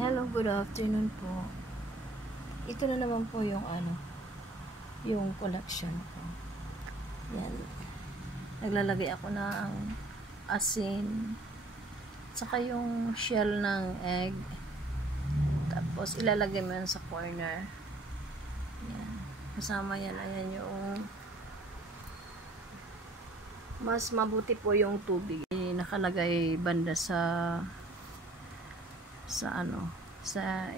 Hello, good afternoon po. Ito na naman po yung yung collection ko. Yan. Naglalagay ako ng asin, saka yung shell ng egg. Tapos ilalagay mo yan sa corner. Yan. Kasama yan, ayan yung mas mabuti po yung tubig. Nakalagay banda sa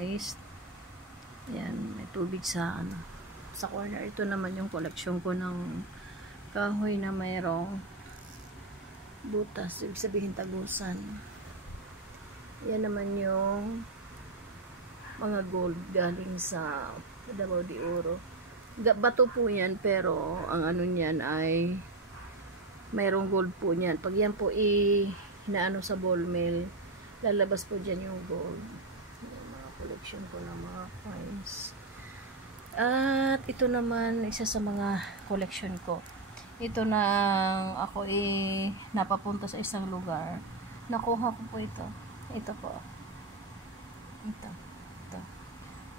east. Yan, may tubig sa sa corner. Ito naman yung collection ko ng kahoy na mayroong butas, ibig sabihin tagusan. Yan naman yung mga gold galing sa Davao de Oro. Bato po yan, pero ang niyan ay mayroong gold po niyan. Pag yan po inaano sa ball mill, lalabas po dyan yung gold. Yung mga collection ko ng mga coins. At ito naman, isa sa mga collection ko. Ito na ako napapunta sa isang lugar. Nakuha ko po ito. Ito po. Ito.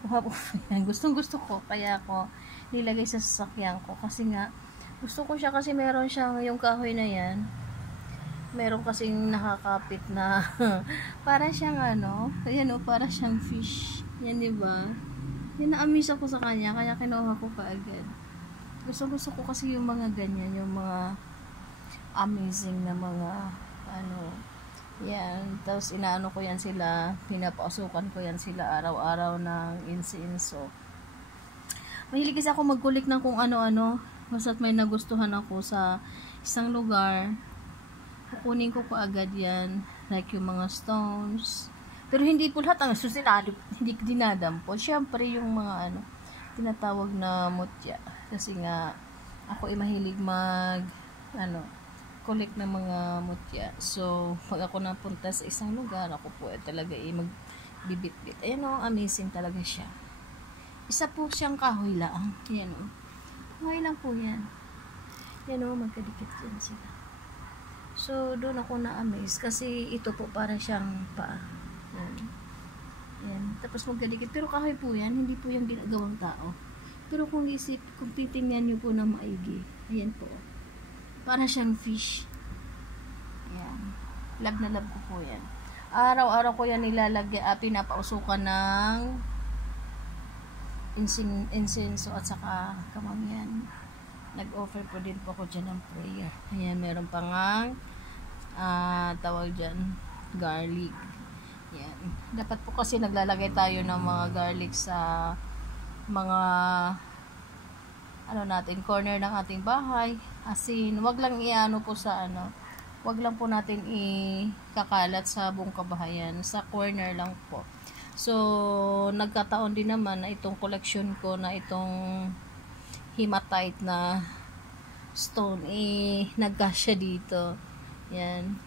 Kuha po yan. Gustong gusto ko. Kaya ako nilagay sa sasakyan ko. Kasi nga, gusto ko siya kasi meron siyang yung kahoy na yan. Meron kasing nakakapit na para siyang ayan para siyang fish. Yan, diba? Yan, na-amaze ako sa kanya, kaya kinuha ko kaagad. Gusto ko kasi yung mga ganyan, yung mga amazing na mga yan. Tapos inaano ko yan sila, pinapausukan ko yan sila araw-araw ng insenso. Mahilig kasi ako mag-collect ng kung ano-ano. Basta't may nagustuhan ako sa isang lugar, kukunin ko agad yan, like yung mga stones. Pero hindi po lahat ang susinado, hindi dinadampo. Siyempre yung mga tinatawag na mutya. Kasi nga ako mahilig collect ng mga mutya. So pag ako napunta sa isang lugar, ako po talaga magbibit-bit. Ayan amazing talaga siya. Isa po siyang kahoy lang. Ayan kahoy lang po yan. Yan magkadikit yan sila. So, doon ako na-amaze kasi ito po para siyang paa. Yan. Tapos magkadikit. Pero kahoy po yan, hindi po yung ginagawang tao. Pero kung titingnan nyo po na maigi, ayan po. Para siyang fish. Ayan. Love na love ko po yan. Araw-araw ko yan nilalagay, pinapausukan ng insenso at saka kamangyan. Nag-offer po din po ako dyan ng prayer. Ayan, meron pa nga tawag dyan, garlic. Ayan. Dapat po kasi naglalagay tayo ng mga garlic sa mga natin, corner ng ating bahay. Asin, wag lang po sa wag lang po natin ikakalat sa buong kabahayan. Sa corner lang po. So, nagkataon din naman na itong collection ko na itong hematite na stone nagkasya dito. Yan.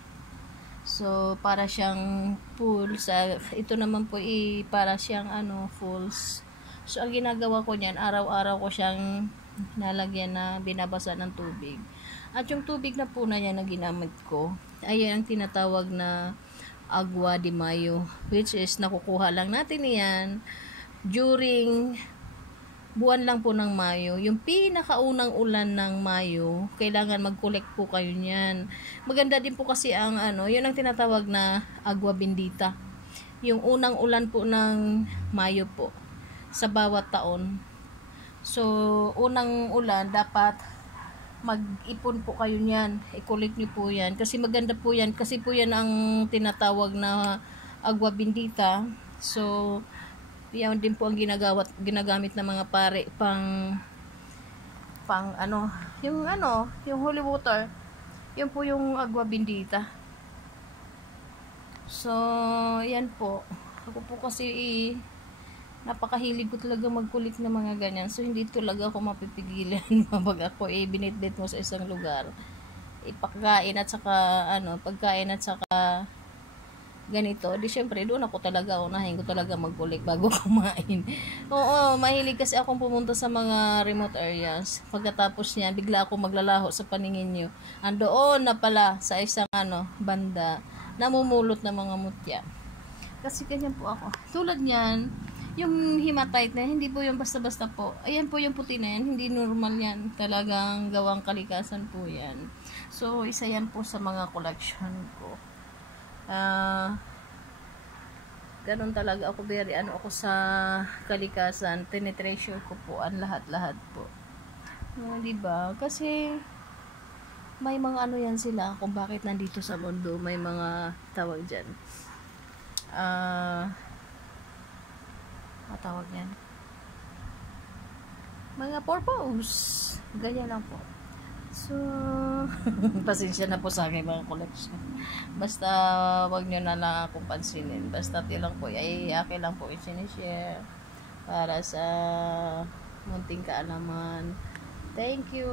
So para siyang pools. Ito naman po para siyang falls. So ang ginagawa ko niyan, araw-araw ko siyang nalagyan na binabasa ng tubig. At yung tubig na po na yan na ginamit ko, ayan ang tinatawag na agua de mayo, which is nakukuha lang natin yan during buwan lang po ng Mayo. Yung pinakaunang ulan ng Mayo, kailangan mag-collect po kayo niyan. Maganda din po kasi ang yun ang tinatawag na agua bendita. Yung unang ulan po ng Mayo po sa bawat taon. So, unang ulan dapat mag-ipon po kayo niyan. I-collect niyo po yan kasi maganda po yan kasi po yan ang tinatawag na agua bendita. So, yan din po ang ginagamit ng mga pare pang yung holy water. Yun po yung agua bendita. So, yan po. Ako po kasi napakahilig ko talaga mag-collect ng mga ganyan. So, hindi talaga ako mapipigilan pag ako binitbit mo sa isang lugar. Ipagkain at saka pagkain at saka ganito, di syempre doon ako talaga unahin ko talaga mag-collect bago kumain. Oo, mahilig kasi akong pumunta sa mga remote areas. Pagkatapos niya, bigla ako maglalaho sa paningin niyo. Andoon na pala sa isang banda namumulot ng mga mutya. Kasi ganyan po ako. Tulad niyan, yung hematite na hindi po yung basta-basta po. Ayan po yung puti na yan, hindi normal yan. Talagang gawang kalikasan po yan. So, isa yan po sa mga collection ko. Ganun talaga ako, very ano ako sa kalikasan. Tinitreasure ko po ang lahat-lahat po. Diba? Kasi may mga ano yan sila kung bakit nandito sa mundo. May mga tawag dyan. Matawag yan. Mga purpose. Ganyan lang po. So, pasensya na po sa aking mga collection. Basta, wag nyo na lang akong pansinin. Basta lang po, ay akin lang po i-share para sa munting kaalaman. Thank you.